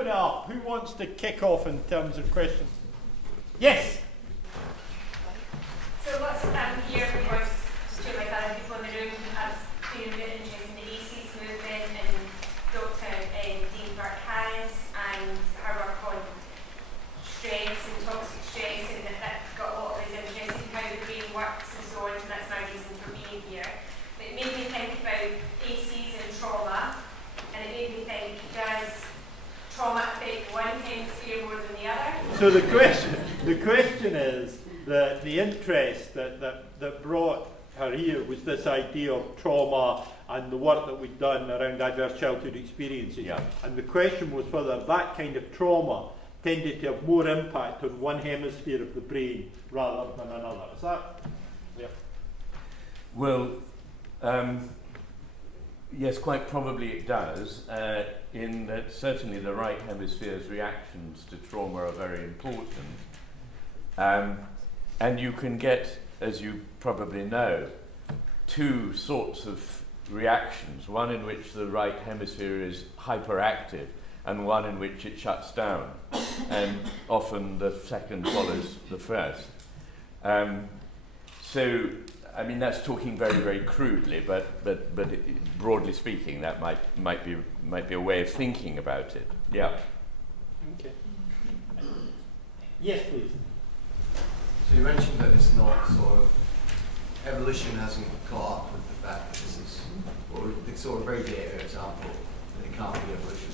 open it up. Who wants to kick off in terms of questions? Yes? So what's here was to like other people in the room has been a bit interested in the ACEs movement and Dr. Dean Burke Harris and her work on stress and toxic stress, and that got a lot of his interest in how the brain works and so on, so that's my reason for being here. But it made me think about ACEs and trauma, and it made me think, does trauma affect one hemisphere more than the other? So the question is that the interest that brought her here was this idea of trauma and the work that we've done around adverse childhood experiences. Yeah. And the question was whether that kind of trauma tended to have more impact on one hemisphere of the brain rather than another. Is that? Yeah. Well, yes, quite probably it does, in that certainly the right hemisphere's reactions to trauma are very important. And you can get, as you probably know, two sorts of reactions, one in which the right hemisphere is hyperactive and one in which it shuts down, and often the second follows the first. So, I mean, that's talking very, very crudely, but broadly speaking, that might be a way of thinking about it. Yeah. Okay. Yes, please. So you mentioned that it's not sort of, evolution hasn't caught up with the fact that this is, or the sort of radiator example, that it can't be evolution.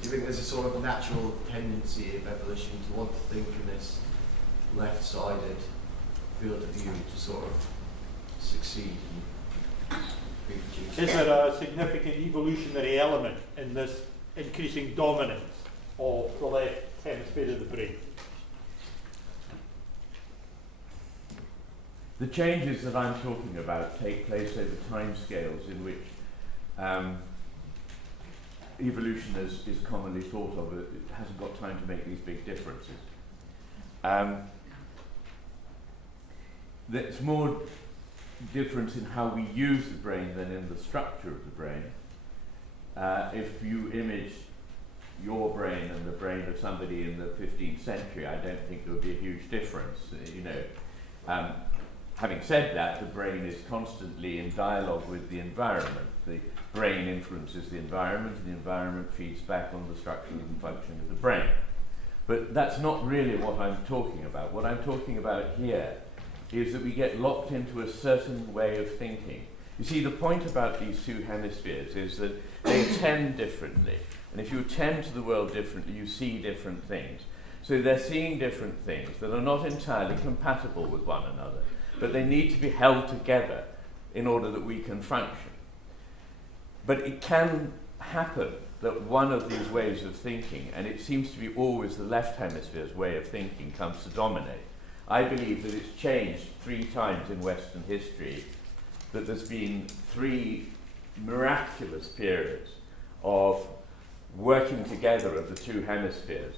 Do you think there's a sort of natural tendency of evolution to want to think in this left-sided field of view to sort of succeed and reproduce? Is there a significant evolutionary element in this increasing dominance of the left hemisphere of the brain? The changes that I'm talking about take place over timescales in which evolution is commonly thought of. It hasn't got time to make these big differences. There's more difference in how we use the brain than in the structure of the brain. If you image your brain and the brain of somebody in the 15th century, I don't think there would be a huge difference. Having said that, the brain is constantly in dialogue with the environment. The brain influences the environment, and the environment feeds back on the structure and function of the brain. But that's not really what I'm talking about. What I'm talking about here is that we get locked into a certain way of thinking. You see, the point about these two hemispheres is that they attend differently. And if you attend to the world differently, you see different things. So they're seeing different things that are not entirely compatible with one another, but they need to be held together in order that we can function. But it can happen that one of these ways of thinking, and it seems to be always the left hemisphere's way of thinking, comes to dominate. I believe that it's changed 3 times in Western history, that there's been 3 miraculous periods of working together of the two hemispheres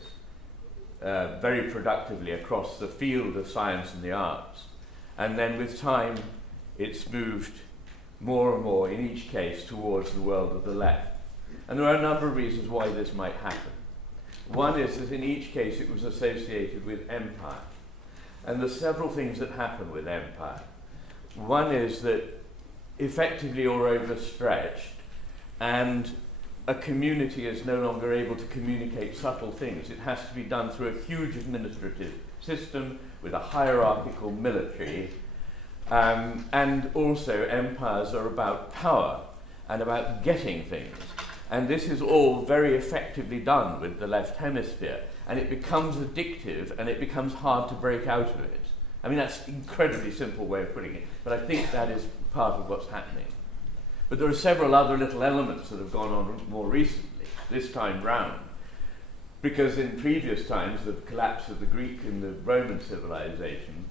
very productively across the field of science and the arts. And then with time, it's moved more and more, in each case, towards the world of the left. And there are a number of reasons why this might happen. One is that in each case it was associated with empire. And there's several things that happen with empire. One is that effectively you're overstretched, and a community is no longer able to communicate subtle things. It has to be done through a huge administrative system with a hierarchical military. And also empires are about power and about getting things. And this is all very effectively done with the left hemisphere. And it becomes addictive, and it becomes hard to break out of it. I mean, that's an incredibly simple way of putting it, but I think that is part of what's happening. But there are several other little elements that have gone on more recently, this time round. Because in previous times, the collapse of the Greek and the Roman civilization,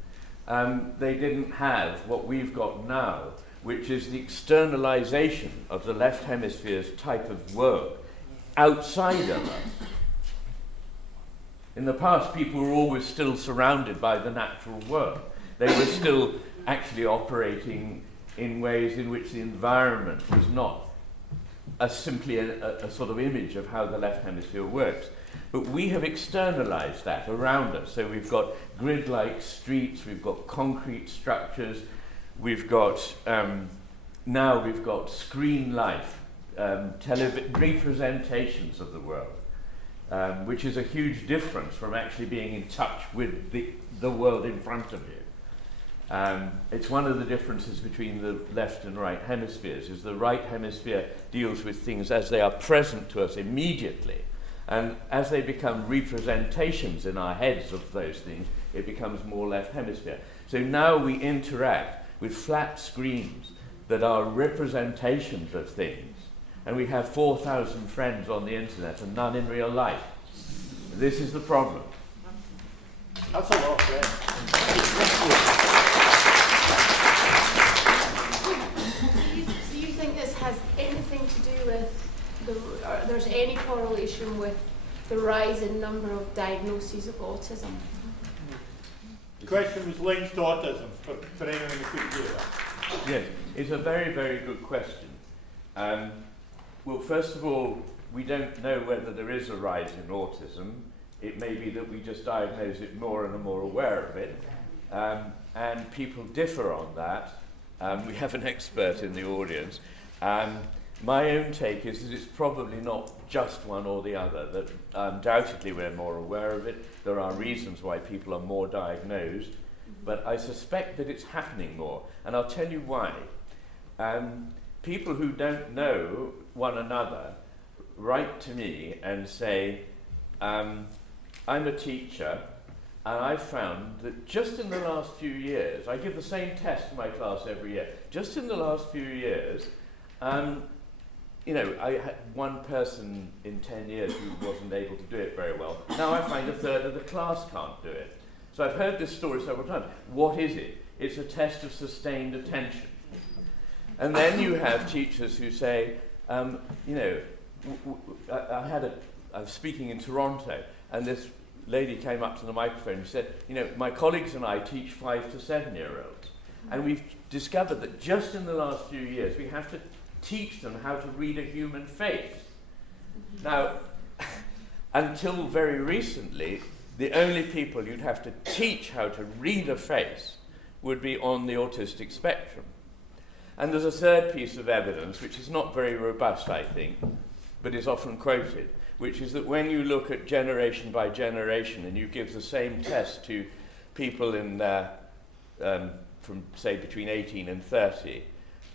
they didn't have what we've got now, which is the externalization of the left hemisphere's type of work outside of us. In the past, people were always still surrounded by the natural world. They were still actually operating in ways in which the environment was not simply a sort of image of how the left hemisphere works. But we have externalized that around us. So we've got grid-like streets, we've got concrete structures, we've got, now we've got screen life, representations of the world, which is a huge difference from actually being in touch with the world in front of you. It's one of the differences between the left and right hemispheres, is the right hemisphere deals with things as they are present to us immediately, and as they become representations in our heads of those things, it becomes more left hemisphere. So now we interact with flat screens that are representations of things, and we have 4,000 friends on the internet and none in real life. This is the problem. That's a lot, yeah. Do you think this has anything to do with there's any correlation with the rise in number of diagnoses of autism? The question was linked to autism, for anyone who couldn't hear that. Yes, it's a very, very good question. Well, first of all, we don't know whether there is a rise in autism. It may be that we just diagnose it more and are more aware of it. And people differ on that. We have an expert in the audience. My own take is that it's probably not just one or the other, that undoubtedly we're more aware of it. There are reasons why people are more diagnosed, but I suspect that it's happening more. And I'll tell you why. People who don't know one another write to me and say, I'm a teacher, and I've found that just in the last few years, I give the same test to my class every year, just in the last few years, you know, I had one person in 10 years who wasn't able to do it very well. Now I find a third of the class can't do it. So I've heard this story several times. What is it? It's a test of sustained attention. And then you have teachers who say, you know, I was speaking in Toronto, and this lady came up to the microphone and said, you know, my colleagues and I teach 5 to 7-year-olds. And we've discovered that just in the last few years, we have to teach them how to read a human face. Now, until very recently, the only people you'd have to teach how to read a face would be on the autistic spectrum. And there's a third piece of evidence, which is not very robust, I think, but is often quoted, which is that when you look at generation by generation and you give the same test to people in from, say, between 18 and 30,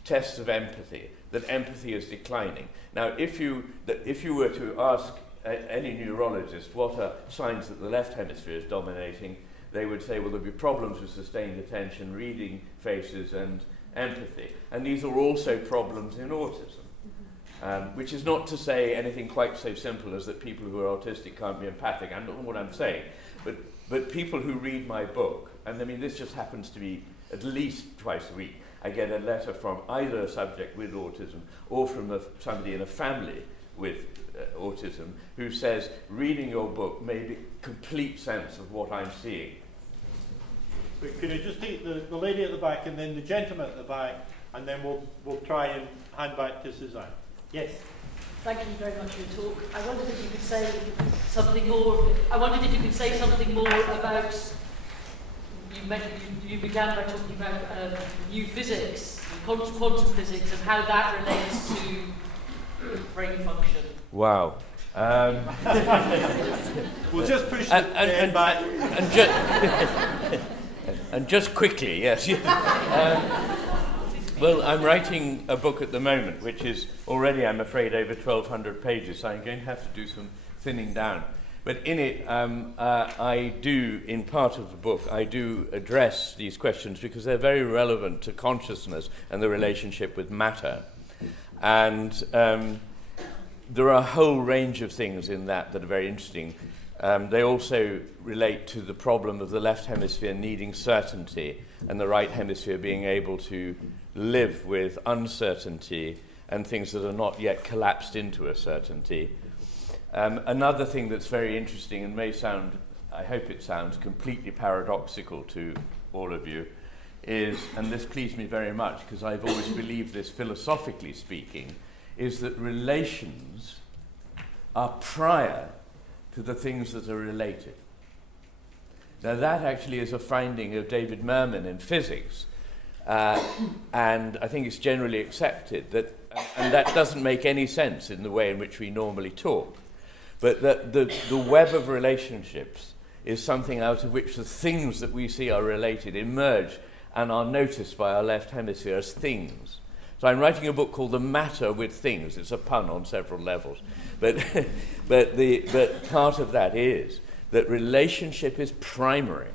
tests of empathy, that empathy is declining. Now, if you were to ask any neurologist what are signs that the left hemisphere is dominating, they would say, well, there'll be problems with sustained attention, reading faces, and empathy. And these are also problems in autism, which is not to say anything quite so simple as that people who are autistic can't be empathic. I don't know what I'm saying. But people who read my book, and I mean, this just happens to be at least twice a week, I get a letter from either a subject with autism or from somebody in a family with autism who says, reading your book made a complete sense of what I'm seeing. But could I just take the lady at the back and then the gentleman at the back, and then we'll try and hand back to Suzanne. Yes. Thank you very much for your talk. I wondered if you could say something more. about. You began by talking about new physics, quantum physics, and how that relates to brain function. Wow. We'll just push the back. And just quickly, yes. Well, I'm writing a book at the moment, which is already, I'm afraid, over 1,200 pages, so I'm going to have to do some thinning down. But in it, I do, in part of the book, I do address these questions because they're very relevant to consciousness and the relationship with matter. And there are a whole range of things in that are very interesting. They also relate to the problem of the left hemisphere needing certainty and the right hemisphere being able to live with uncertainty and things that are not yet collapsed into a certainty. Another thing that's very interesting and may sound, I hope it sounds, completely paradoxical to all of you is, and this pleased me very much because I've always believed this philosophically speaking, is that relations are prior to the things that are related. Now that actually is a finding of David Mermin in physics, and I think it's generally accepted that, and that doesn't make any sense in the way in which we normally talk, but that the web of relationships is something out of which the things that we see are related emerge and are noticed by our left hemisphere as things. So I'm writing a book called The Matter with Things. It's a pun on several levels. But part of that is that relationship is primary.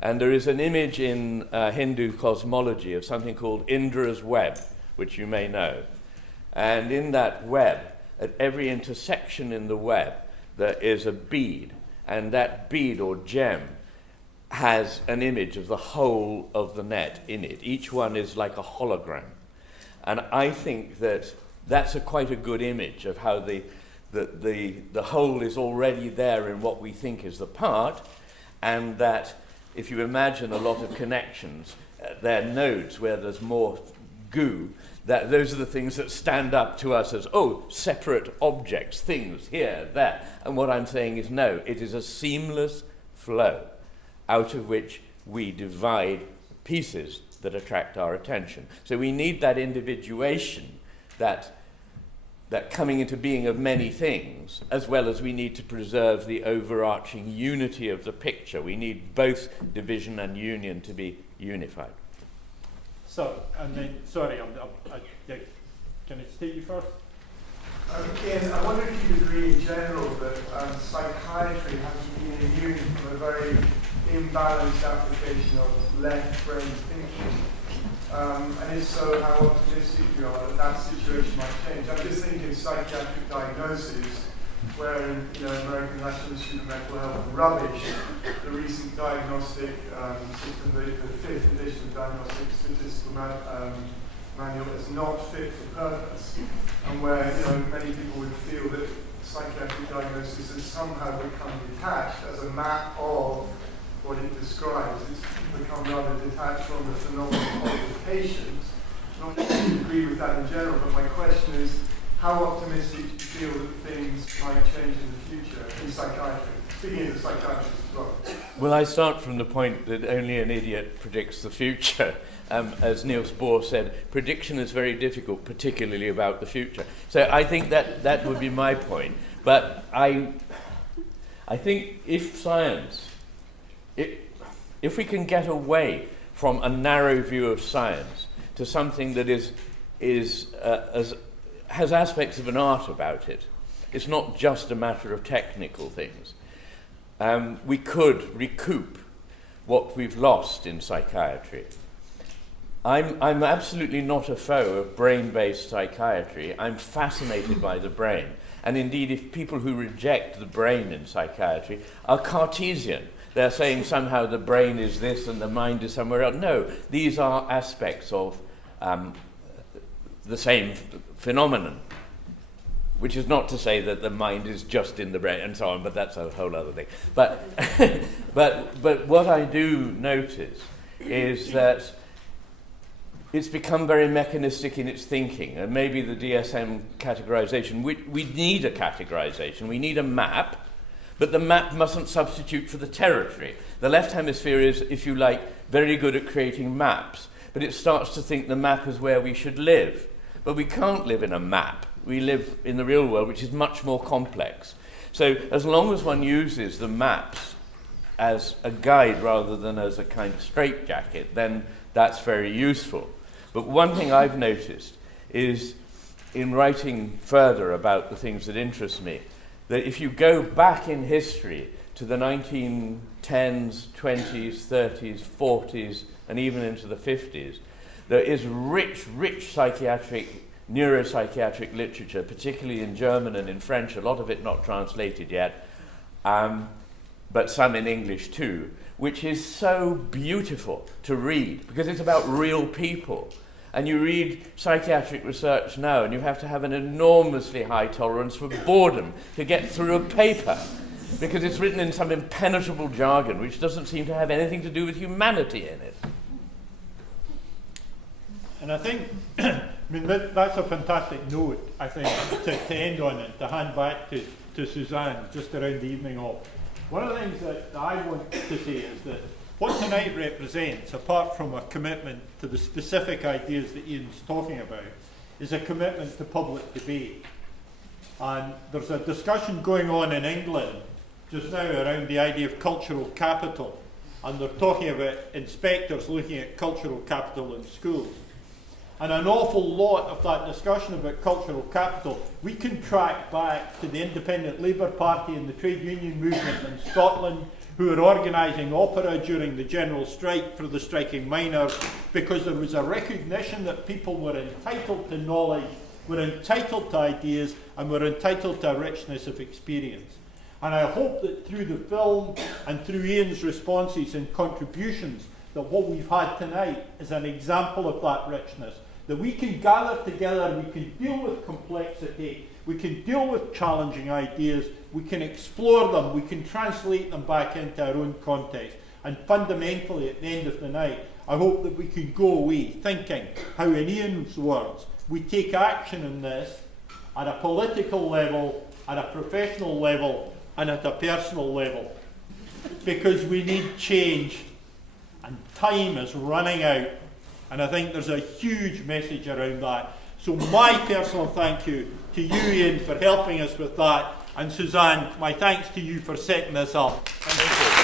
And there is an image in Hindu cosmology of something called Indra's web, which you may know. And in that web, at every intersection in the web, there is a bead. And that bead or gem has an image of the whole of the net in it. Each one is like a hologram. And I think that that's quite a good image of how the whole is already there in what we think is the part, and that if you imagine a lot of connections, they're nodes where there's more goo, that those are the things that stand up to us as, oh, separate objects, things, here, there. And what I'm saying is no, it is a seamless flow out of which we divide pieces that attract our attention. So we need that individuation, that coming into being of many things, as well as we need to preserve the overarching unity of the picture. We need both division and union to be unified. So, and then, sorry, can I state you first? Iain, I wonder if you agree in general that psychiatry has been immune from a very imbalanced application of left brain thinking. And if so, how optimistic you are that that situation might change. I'm just thinking psychiatric diagnosis, where in American National Institute of Mental Health rubbish, the recent diagnostic system, the 5th edition of Diagnostic Statistical Manual is not fit for purpose, and where many people would feel that psychiatric diagnosis has somehow become detached as a map of what it describes. It's become rather detached from the phenomenon of the patient. Not sure if you agree with that in general, but my question is, how optimistic do you feel that things might change in the future in psychiatry? Speaking as a psychiatrist as well. Well, I start from the point that only an idiot predicts the future. As Niels Bohr said, prediction is very difficult, particularly about the future. So I think that would be my point. But I think if science, if we can get away from a narrow view of science to something that has aspects of an art about it, it's not just a matter of technical things. We could recoup what we've lost in psychiatry. I'm absolutely not a foe of brain-based psychiatry. I'm fascinated by the brain. And indeed, if people who reject the brain in psychiatry are Cartesian, they're saying somehow the brain is this and the mind is somewhere else. No, these are aspects of the same phenomenon, which is not to say that the mind is just in the brain and so on, but that's a whole other thing. But but what I do notice is that it's become very mechanistic in its thinking, and maybe the DSM categorization, we need a categorization, we need a map, but the map mustn't substitute for the territory. The left hemisphere is, if you like, very good at creating maps, but it starts to think the map is where we should live. But we can't live in a map. We live in the real world, which is much more complex. So as long as one uses the maps as a guide rather than as a kind of straitjacket, then that's very useful. But one thing I've noticed is, in writing further about the things that interest me, that if you go back in history to the 1910s, 20s, 30s, 40s, and even into the 50s, there is rich neuropsychiatric literature, particularly in German and in French, a lot of it not translated yet, but some in English too, which is so beautiful to read, because it's about real people. And you read psychiatric research now, and you have to have an enormously high tolerance for boredom to get through a paper, because it's written in some impenetrable jargon which doesn't seem to have anything to do with humanity in it. And I think I mean, that's a fantastic note, I think, to end on it, to hand back to Suzanne just around the evening of. One of the things that I want to say is that what tonight represents, apart from a commitment to the specific ideas that Iain's talking about, is a commitment to public debate. And there's a discussion going on in England just now around the idea of cultural capital. And they're talking about inspectors looking at cultural capital in schools. And an awful lot of that discussion about cultural capital, we can track back to the Independent Labour Party and the trade union movement in Scotland, who were organising opera during the general strike for the striking miners, because there was a recognition that people were entitled to knowledge, were entitled to ideas, and were entitled to a richness of experience. And I hope that through the film and through Iain's responses and contributions, that what we've had tonight is an example of that richness, that we can gather together, we can deal with complexity, we can deal with challenging ideas, we can explore them, we can translate them back into our own context. And fundamentally, at the end of the night, I hope that we can go away thinking how, in Iain's words, we take action in this at a political level, at a professional level, and at a personal level. Because we need change, and time is running out. And I think there's a huge message around that. So my personal thank you to you, Iain, for helping us with that. And Suzanne, my thanks to you for setting this up. Thank you.